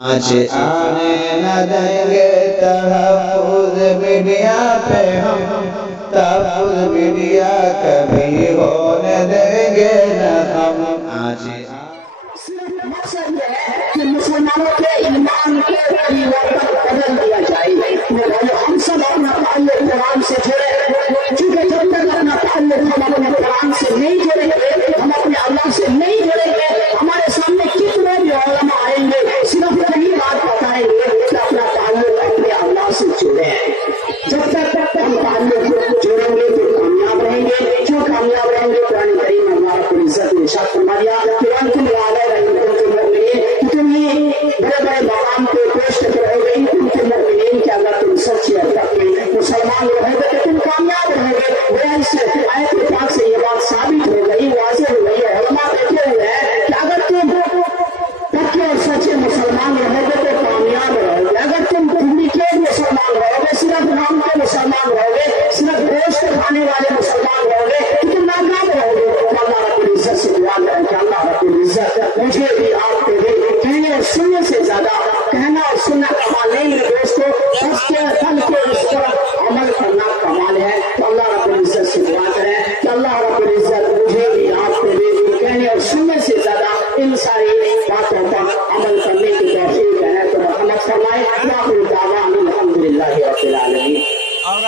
آج آنے نہ دیں گے تحفظ میڈیا پہ ہم، تحفظ میڈیا کبھی ہونے دیں گے نہ ہم۔ آج صرف مقصد یہ ہے کہ مسلمانوں کے ایمان کے پریورتن بدل دیا جائے۔ ہم سب اپنا تعلق قرآن سے جڑے، کیونکہ جب تک اپنا تعلق ہم اپنے قرآن سے نہیں جڑیں گے، ہم اپنے اللہ سے نہیں جڑیں گے، ہمارے سامنے کتنے بھی علماء آئیں گے صرف یہی بات بتائیں گے کہ اپنا تعلق اپنے اللہ سے جڑے۔ جب تک ہم تعلق جوڑیں گے تو کامیاب رہیں گے، کیوں کامیاب رہیں گے؟ قرآن کریم اللہ رب العزت نے ارشاد فرمایا قرآن کے مقابلے تم یہ بڑے بڑے مقام کو پوسٹ کرو گے ان کے مؤمنین کہ اگر تم سچے مسلمان رہو گے تو تم کامیاب رہو گے۔ اس آیت پاک سے یہ بات ثابت